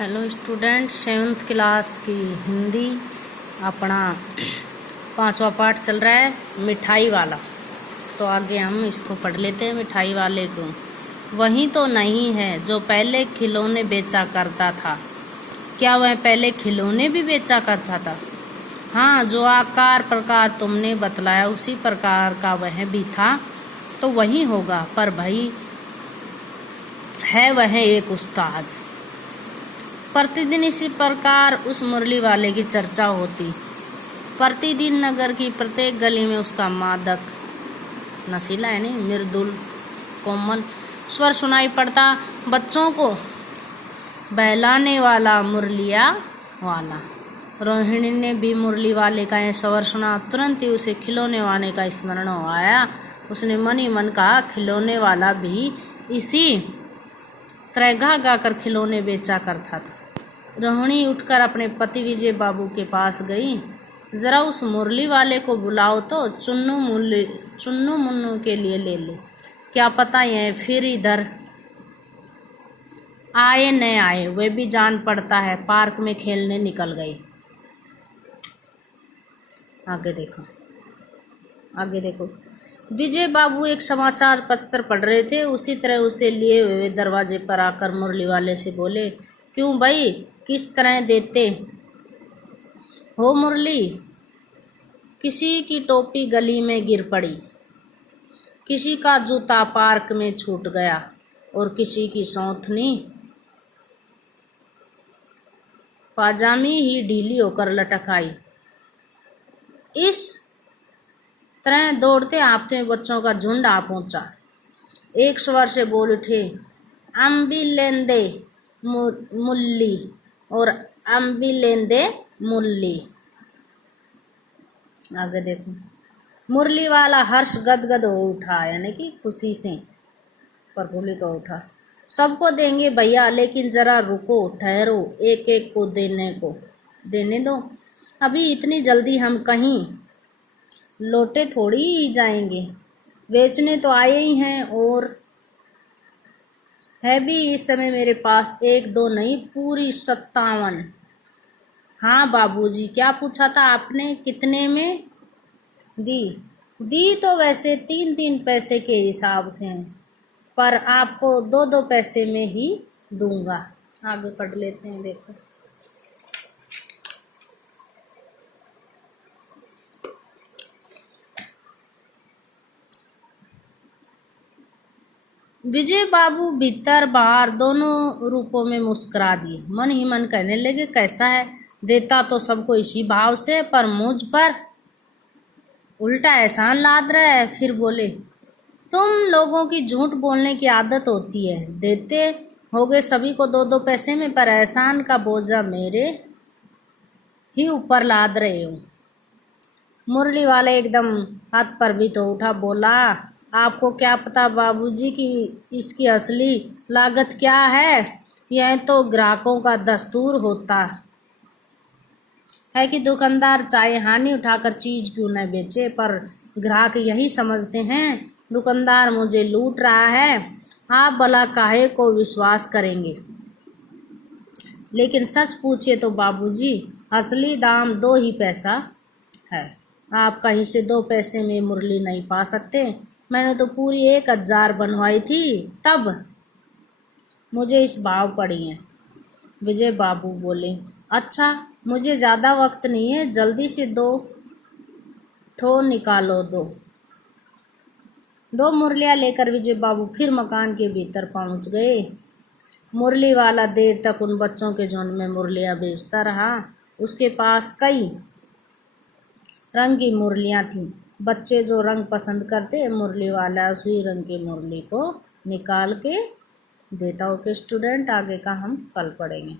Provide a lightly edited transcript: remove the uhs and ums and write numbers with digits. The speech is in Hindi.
हेलो स्टूडेंट, 7th क्लास की हिंदी अपना 5वां पार्ट चल रहा है मिठाई वाला। तो आगे हम इसको पढ़ लेते हैं। मिठाई वाले को वही तो नहीं है जो पहले खिलौने बेचा करता था। क्या वह पहले खिलौने भी बेचा करता था? हाँ, जो आकार प्रकार तुमने बतलाया उसी प्रकार का वह भी था। तो वही होगा, पर भाई है वह एक उस्ताद। प्रतिदिन इसी प्रकार उस मुरली वाले की चर्चा होती। प्रतिदिन नगर की प्रत्येक गली में उसका मादक नशीला यानी मृदुल कोमल स्वर सुनाई पड़ता। बच्चों को बहलाने वाला मुरलिया वाला। रोहिणी ने भी मुरली वाले का यह स्वर सुना। तुरंत ही उसे खिलौने वाले का स्मरण हो आया। उसने मन ही मन कहा, खिलौने वाला भी इसी तरह गा गा कर खिलौने बेचा करता था। रोहिणी उठकर अपने पति विजय बाबू के पास गई। जरा उस मुरली वाले को बुलाओ तो चुन्नू मुन्नू के लिए ले लो। क्या पता यह फिर इधर आए न आए, वे भी जान पड़ता है पार्क में खेलने निकल गई। आगे देखो। विजय बाबू एक समाचार पत्र पढ़ रहे थे। उसी तरह उसे लिए हुए दरवाजे पर आकर मुरली वाले से बोले, क्यों भाई, किस तरह देते हो मुरली? किसी की टोपी गली में गिर पड़ी, किसी का जूता पार्क में छूट गया और किसी की सौंथनी पाजामी ही ढीली होकर लटक आई। इस तरह दौड़ते आपते बच्चों का झुंड आ पहुंचा। एक स्वर से बोल उठे, अम्बी लेंदे मुल्ली और अम्बी लेंदे मुल्ली। आगे देखो। मुरली वाला हर्ष गदगद हो उठा, यानी कि खुशी से प्रफुल्लित हो उठा। सबको देंगे भैया, लेकिन जरा रुको, ठहरो, एक एक को देने दो। अभी इतनी जल्दी हम कहीं लौटे थोड़ी ही जाएंगे। बेचने तो आए ही हैं, और है भी इस समय मेरे पास 1-2 नहीं, पूरी 57। हाँ बाबूजी, क्या पूछा था आपने? कितने में दी तो वैसे 3-3 पैसे के हिसाब से हैं, पर आपको 2-2 पैसे में ही दूंगा। आगे पढ़ लेते हैं। देखो, विजय बाबू भीतर बाहर दोनों रूपों में मुस्कुरा दिए। मन ही मन कहने लगे, कैसा है, देता तो सबको इसी भाव से, पर मुझ पर उल्टा एहसान लाद रहा है। फिर बोले, तुम लोगों की झूठ बोलने की आदत होती है। देते होगे सभी को 2-2 पैसे में, पर एहसान का बोझा मेरे ही ऊपर लाद रहे हो। मुरली वाले एकदम हाथ पर भी तो उठा, बोला, आपको क्या पता बाबूजी की इसकी असली लागत क्या है? यह तो ग्राहकों का दस्तूर होता है कि दुकानदार चाहे हानि उठाकर चीज क्यों न बेचे, पर ग्राहक यही समझते हैं दुकानदार मुझे लूट रहा है। आप भला काहे को विश्वास करेंगे? लेकिन सच पूछिए तो बाबूजी, असली दाम 2 ही पैसा है। आप कहीं से 2 पैसे में मुरली नहीं पा सकते। मैंने तो पूरी 1000 बनवाई थी, तब मुझे इस भाव पड़ी है। विजय बाबू बोले, अच्छा, मुझे ज़्यादा वक्त नहीं है, जल्दी से 2 ठो निकालो। 2 मुरलियाँ लेकर विजय बाबू फिर मकान के भीतर पहुंच गए। मुरली वाला देर तक उन बच्चों के झुंड में मुरलियाँ बेचता रहा। उसके पास कई रंग की मुरलियाँ थीं। बच्चे जो रंग पसंद करते, मुरली वाला उसी रंग की मुरली को निकाल के देता। ओके स्टूडेंट, आगे का हम कल पढ़ेंगे।